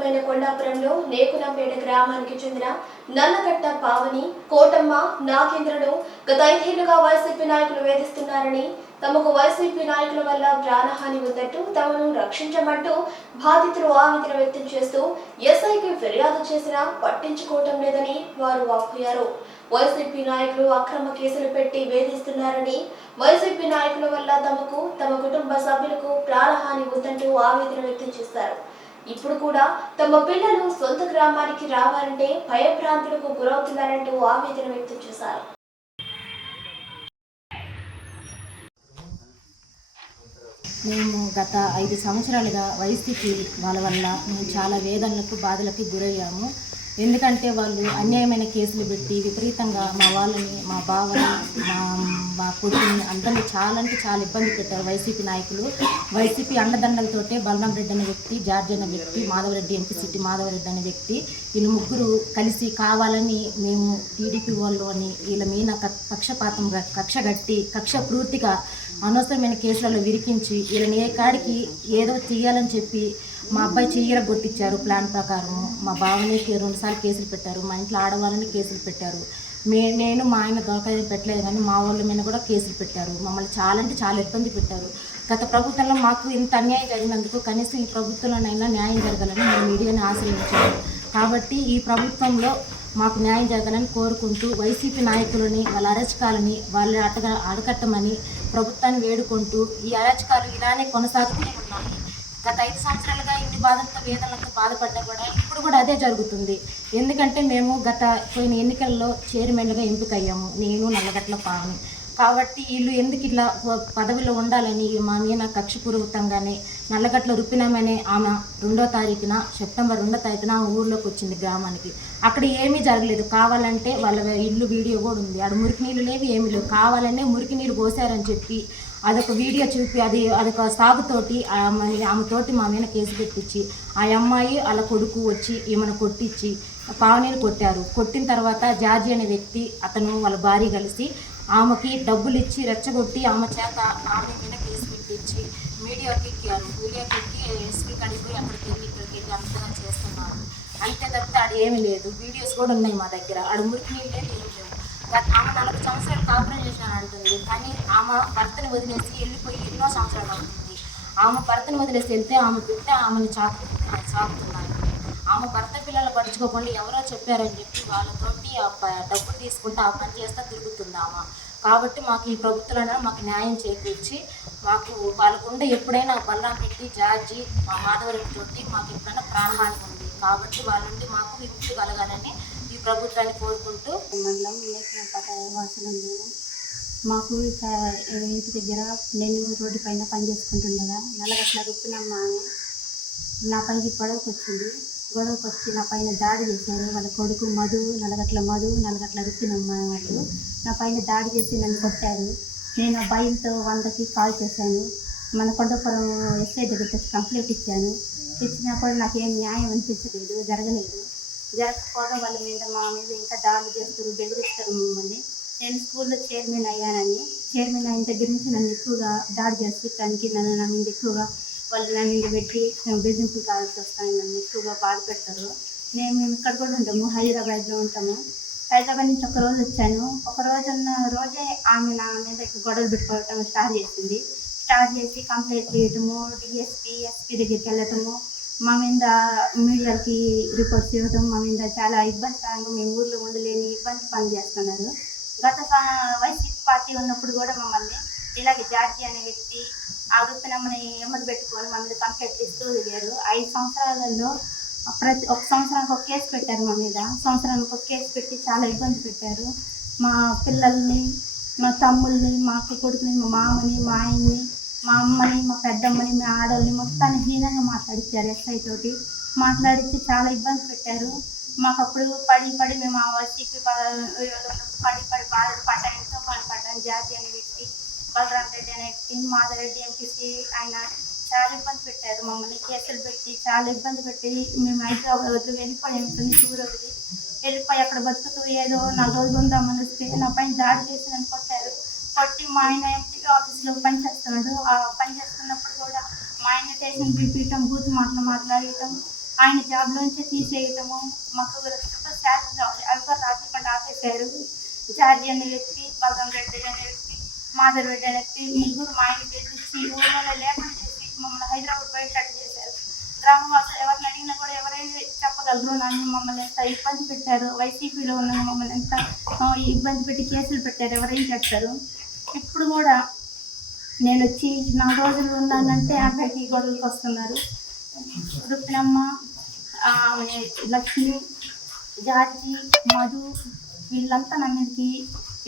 మండలమైన కొండాపురంలో నేకునంపేట గ్రామానికి చెందిన నల్లగట్ట పావని కోటమ్మ నాగేంద్రను గత ఐదేళ్ళుగా వైసీపీ నాయకులు వేధిస్తున్నారని తమకు వైసీపీ నాయకుల వల్ల ప్రాణహాని ఉందంటూ తమను రక్షించమంటూ బాధితులు ఆవేదన వ్యక్తం చేస్తూ ఎస్ఐకి ఫిర్యాదు చేసినా పట్టించుకోవటం లేదని వారు వాపోయారు. వైసీపీ నాయకులు అక్రమ కేసులు పెట్టి వేధిస్తున్నారని వైసీపీ నాయకుల వల్ల తమకు తమ కుటుంబ సభ్యులకు ప్రాణహాని ఉందంటూ ఆవేదన వ్యక్తం చేశారు. ఇప్పుడు కూడా తమ పిల్లలు సొంత గ్రామానికి రావాలంటే భయభ్రాంతులకు గురవుతున్నారంటూ ఆవేదన వ్యక్తం చేశారు. మేము గత ఐదు సంవత్సరాలుగా వైసీపీ వాళ్ళ వల్ల మేము చాలా వేదనలకు బాధలకు గురయ్యాము. ఎందుకంటే వాళ్ళు అన్యాయమైన కేసులు పెట్టి విపరీతంగా మా వాళ్ళని మా బావని మా కూర్చుని అందరినీ చాలా అంటే చాలా ఇబ్బంది పెట్టారు వైసీపీ నాయకులు. వైసీపీ అండదండలతోటే బలరాం రెడ్డి అనే వ్యక్తి జార్జ్ అనే వ్యక్తి మాధవరెడ్డి ఎంపీ సిటీ మాధవరెడ్డి అనే వ్యక్తి వీళ్ళు ముగ్గురు కలిసి కావాలని మేము టీడీపీ వాళ్ళు అని వీళ్ళ మీద పక్షపాతంగా కక్ష కట్టి కక్ష పూర్తిగా అనవసరమైన కేసులలో విరికించి వీళ్ళని ఏ కాడికి ఏదో తీయాలని చెప్పి మా అబ్బాయి చెయ్యర కొట్టించారు ప్లాన్ ప్రకారం మా బావని రెండుసార్లు కేసులు పెట్టారు. మా ఇంట్లో ఆడవాళ్ళని కేసులు పెట్టారు. మే నేను మా ఆయన దొరకదని పెట్టలేదు కానీ మా వాళ్ళ మీద కూడా కేసులు పెట్టారు. మమ్మల్ని చాలా అంటే చాలా ఇబ్బంది పెట్టారు. గత ప్రభుత్వంలో మాకు ఇంత అన్యాయం జరిగినందుకు కనీసం ఈ ప్రభుత్వంలోనైనా న్యాయం జరగాలని మేము మీడియాని ఆశ్రయించాము కాబట్టి ఈ ప్రభుత్వంలో మాకు న్యాయం జరగాలని కోరుకుంటూ వైసీపీ నాయకులని వాళ్ళ అరచకాలని వాళ్ళ అటగ అడకట్టమని ప్రభుత్వాన్ని వేడుకుంటూ ఈ అరాచకాలు ఇలానే కొనసాగుతూనే ఉన్నాయి గత ఐదు సంవత్సరాలుగా ఇన్ని బాధలతో వేదనలతో బాధపడ్డా కూడా ఇప్పుడు కూడా అదే జరుగుతుంది. ఎందుకంటే మేము గత పోయిన ఎన్నికల్లో చైర్మన్గా ఎంపికయ్యాము. నేను నల్లగట్ల పాము కాబట్టి వీళ్ళు ఎందుకు ఇట్లా పదవిలో ఉండాలని మా మీద కక్షపూర్వకంగానే నల్లగట్ల రుప్పినామనే ఆమె రెండో తారీఖున సెప్టెంబర్ రెండో తారీఖున ఆ ఊర్లోకి వచ్చింది గ్రామానికి. అక్కడ ఏమీ జరగలేదు. కావాలంటే వాళ్ళ ఇల్లు వీడియో కూడా ఉంది. అక్కడ మురికి నీళ్ళు లేవు ఏమీ లేవు. కావాలనే మురికి నీళ్ళు పోసారని చెప్పి అదొక వీడియో చూపి అది అదొక సాగుతోటి ఆమె తోటి మా మీద కేసు పెట్టించి ఆ అమ్మాయి వాళ్ళ కొడుకు వచ్చి ఈమెను కొట్టించి పావనిని కొట్టారు. కొట్టిన తర్వాత జార్జి అనే వ్యక్తి అతను వాళ్ళ భార్య కలిసి ఆమెకి డబ్బులు ఇచ్చి రెచ్చగొట్టి ఆమె చేత ఆమె మీద కేసు పెట్టించి మీడియాకి ఎక్కారు మీడియాకి ఎక్కి ఎస్పీ కాడికి అక్కడికి వెళ్ళి ఇక్కడికి వెళ్ళి అంతగా చేస్తున్నారు. అంతే తప్పితే ఆడ ఏమీ లేదు. వీడియోస్ కూడా ఉన్నాయి మా దగ్గర. ఆడ మురికి నీళ్ళు లేదు ఏం గత ఆమె నలభై సంవత్సరాలు కాపురం చేశాను అంటుంది. కానీ ఆమె భర్తని వదిలేసి వెళ్ళిపోయి ఎన్నో సంవత్సరాలు అవుతుంది. ఆమె భర్తని వదిలేసి వెళ్తే ఆమె బిడ్డ ఆమెను చాకు చాకుతున్నారు ఆమె భర్త పిల్లలు పడుచుకోకుండా ఎవరో చెప్పారని చెప్పి వాళ్ళతోటి ఆ ప- డబ్బులు తీసుకుంటే ఆ పని చేస్తా తిరుగుతుంది ఆమె. కాబట్టి మాకు ఈ ప్రభుత్వంలో మాకు న్యాయం చేకూర్చి మాకు వాళ్ళకుండా ఎప్పుడైనా బల్లా పెట్టి జార్జి మా మాధవరెడ్డి తోటి మాకు ఎప్పుడైనా ప్రాణహాని ఉంది. కాబట్టి వాళ్ళ నుండి మాకు విముక్తి కలగాలని ప్రభుత్వాన్ని కోరుకుంటూ మండలం లేఖనపేట వాసులం మేము మాకు ఇక ఇంటి దగ్గర నేను రోడ్డు పైన పని చేసుకుంటుండగా నల్లగట్ల రుప్పినమ్మ అని నా పైకి గొడవకు వచ్చింది. గొడవకు వచ్చి నా పైన దాడి చేశారు. వాళ్ళ కొడుకు మధు నల్లగట్ల మధు నల్లగట్ల రుప్పినమ్మ వాళ్ళు నా పైన దాడి చేసి నన్ను కొట్టారు. నేను ఆ భయంతో వందకి కాల్ చేశాను. మన కొండపురం ఎస్ఐ దగ్గరికి వచ్చి కంప్లైంట్ ఇచ్చాను. ఇచ్చినా కూడా నాకు ఏం న్యాయం అనిపించలేదు జరగలేదు. జరగకపోవడం వాళ్ళ మీద మా మీద ఇంకా దాడులు చేస్తారు బెదిరిస్తారు మమ్మల్ని. నేను స్కూల్లో చైర్మన్ అయ్యానని చైర్మన్ అయిన దగ్గర నుంచి నన్ను ఎక్కువగా దాడి చేస్తానికి నన్ను నా మీద ఎక్కువగా వాళ్ళు నా మీద పెట్టి బెదిరింపులు కావాల్సి వస్తాయని నన్ను ఎక్కువగా బాధ పెడతారు. నేను మేము ఇక్కడ కూడా ఉంటాము హైదరాబాద్లో ఉంటాము. హైదరాబాద్ నుంచి ఒక రోజు వచ్చాను. ఒక రోజు ఉన్న రోజే ఆమె నా మీద గొడవలు పెట్టుకోవటం స్టార్ట్ చేసింది. స్టార్ట్ చేసి కంప్లైంట్ చేయటము డిఎస్పీ ఎస్పీ దగ్గరికి వెళ్ళటము మా మీద మీడియాకి రిపోర్ట్స్ ఇవ్వడం మా మీద చాలా ఇబ్బందికరంగా మేము ఊర్లో ఉండలేని ఇబ్బంది పని చేస్తున్నారు గత వైసీపీ పార్టీ ఉన్నప్పుడు కూడా మమ్మల్ని ఇలాగే జార్జి అనే వ్యక్తి ఆ వృత్తినమ్మని ఎమ్మడి పెట్టుకొని మమ్మల్ని కంప్లైంట్లు కంప్లైంట్ ఇస్తూ దిగారు ఐదు సంవత్సరాలలో ప్రతి ఒక సంవత్సరానికి ఒక కేసు పెట్టారు మా మీద. సంవత్సరానికి ఒక కేసు పెట్టి చాలా ఇబ్బంది పెట్టారు. మా పిల్లల్ని మా తమ్ముల్ని మా అక్క కొడుకుని మా మామని మా ఆయన్ని మా అమ్మని మా పెద్దమ్మని మా ఆడవాళ్ళని మొత్తాన్ని హీనంగా మాట్లాడించారు ఎస్ఐ తోటి. మాట్లాడించి చాలా ఇబ్బంది పెట్టారు. మాకు అప్పుడు పడి పడి మేము ఆ వైసీపీ పడి పడి బాధలు పడ్డాం ఎంతో బాధపడ్డాం. జార్జి అనే వ్యక్తి బలరాం రెడ్డి అనే వ్యక్తి మాధవరెడ్డి ఎంపీసీ ఆయన చాలా ఇబ్బంది పెట్టారు మమ్మల్ని. కేసులు పెట్టి చాలా ఇబ్బంది పెట్టి మేము హైదరాబాద్ వదిలి వెళ్ళిపోయాం ఉంటుంది నుంచి వదిలి వెళ్ళిపోయి అక్కడ బతుకుతూ ఏదో నాలుగు రోజులు ఉందామని వస్తే నా పైన దాడి చేసి నన్ను కొట్టారు. కొట్టి మా ఆయన ఆఫీస్లో పని చేస్తున్నాడు ఆ పని చేస్తున్నప్పుడు కూడా మా ఆయన టేషన్ పిలిపించడం బూత్ మాటలు మాట్లాడటం ఆయన జాబ్లోంచి తీసేయటము మాకు శాతం కావాలి. అవి కూడా రాకుండా ఆపేశారు. జార్జి అనే వ్యక్తి బలరాం రెడ్డి అనే వ్యక్తి మాధవ్ రెడ్డి అనే వ్యక్తి ముగ్గురు మా ఆయన బెదిరించి ఊళ్ళో లేఖలు చేసి మమ్మల్ని హైదరాబాద్ బయటకు చేశారు. గ్రామవాసులు ఎవరిని అడిగినా కూడా ఎవరైనా చెప్పగలరు. నన్ను మమ్మల్ని ఎంత ఇబ్బంది పెట్టారు? వైసీపీలో ఉన్న మమ్మల్ని ఎంత ఇబ్బంది పెట్టి కేసులు పెట్టారు? ఎవరైనా చెప్తారు ఇప్పుడు కూడా నేను వచ్చి నాలుగు రోజులు ఉన్నానంటే అబ్బాయికి గొడవలకు వస్తున్నారు. రుక్నమ్మ లక్ష్మి జార్జి మధు వీళ్ళంతా నా మీదకి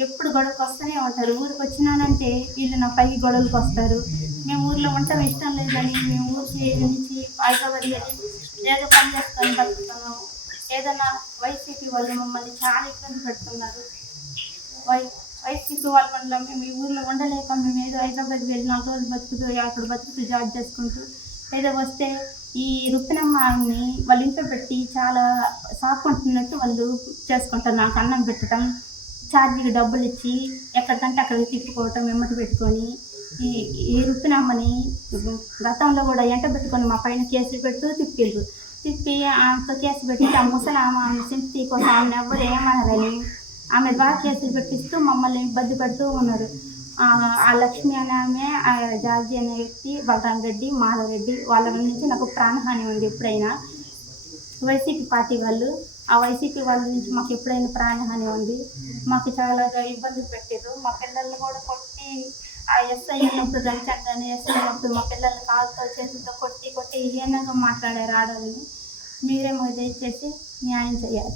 ఎప్పుడు గొడవకు వస్తూనే ఉంటారు. ఊరికి వచ్చినానంటే వీళ్ళు నా పైకి గొడవలకు వస్తారు. మేము ఊర్లో ఉండటం ఇష్టం లేదని మేము ఊరికి నుంచి హైదరాబాద్ వెళ్ళి ఏదో పని చేసుకొని బతుకుతున్నాం. ఏదైనా వైసీపీ వాళ్ళు మమ్మల్ని చాలా ఇబ్బంది పెడుతున్నారు. వై వైసీపీ వాళ్ళ వల్ల మేము ఈ ఊర్లో ఉండలేక మేము ఏదో హైదరాబాద్ వెళ్ళి నాలుగు రోజులు బతుకుతూ అక్కడ బతుకుతూ జాబ్ చేసుకుంటూ ఏదో వస్తే ఈ రుక్కినమ్మాయిని వాళ్ళ ఇంట్లో పెట్టి చాలా సాకుంటున్నట్టు వాళ్ళు చేసుకుంటారు. నాకు అన్నం పెట్టడం ఛార్జీకి డబ్బులు ఇచ్చి ఎక్కడికంటే అక్కడికి తిప్పుకోవటం వెమ్మటి పెట్టుకొని ఈ ఈ రుక్కినమ్మని గతంలో కూడా ఎంట పెట్టుకొని మా పైన కేసులు పెడుతూ తిప్పిళ్ళు తిప్పి ఆమెతో కేసు పెట్టి ఆ ముసలి ఆమె ఆమె సింపతి కోసం ఆమెను ఎవరు ఏమన్నారని ఆమె బాగా కేసులు పెట్టిస్తూ మమ్మల్ని ఇబ్బంది పెడుతూ ఉన్నారు. ఆ లక్ష్మి అనే ఆమె ఆ జార్జి అనే వ్యక్తి బలరాం రెడ్డి మాధవ్ రెడ్డి వాళ్ళ నుంచి నాకు ప్రాణహాని ఉంది ఎప్పుడైనా. వైసీపీ పార్టీ వాళ్ళు ఆ వైసీపీ వాళ్ళ నుంచి మాకు ఎప్పుడైనా ప్రాణహాని ఉంది? మాకు చాలా ఇబ్బందులు పెట్టారు మా పిల్లల్ని కూడా కొట్టి ఆ ఎస్ఐ ఉన్నప్పుడు రవిచంద్ర ఎస్ఐ ఉన్నప్పుడు మా పిల్లల్ని కాలుతో చేతులతో కొట్టి కొట్టి హీనంగా మాట్లాడారు ఆడవాళ్ళని. మీరే మాకు దయచేసి న్యాయం చేయాలి.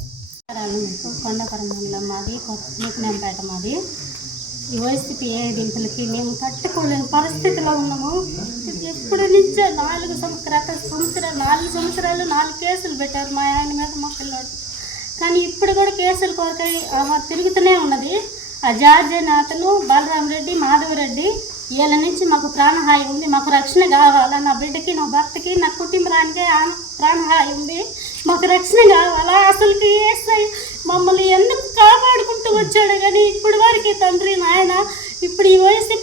మీకు కొండపురం మండలం మాది కొత్తపేట మాది. ఈ వైసీపీ దింపులకి మేము తట్టుకోలేని పరిస్థితిలో ఉన్నాము. ఎప్పటి నుంచో నాలుగు సంవత్సరాల సంవత్సరాలు నాలుగు సంవత్సరాలు నాలుగు కేసులు పెట్టారు మా ఆయన మీద మా పిల్లోడు. కానీ ఇప్పుడు కూడా కేసులు కొరకై తిరుగుతూనే ఉన్నది. ఆ జార్జ్ అయిన అతను బలరాం రెడ్డి రెడ్డి వీళ్ళ నుంచి మాకు ప్రాణహాయి ఉంది. మాకు రక్షణ కావాలా? నా బిడ్డకి నా భర్తకి నా కుటుంబానికి ప్రాణహాయి ఉంది. మాకు రక్షణ కావాలా? అసలుకి ఏసై మమ్మల్ని ఎందుకు కాపాడుకుంటూ వచ్చాడు కానీ ఇప్పుడు వరకు తండ్రి నాయన ఇప్పుడు ఈ వయసు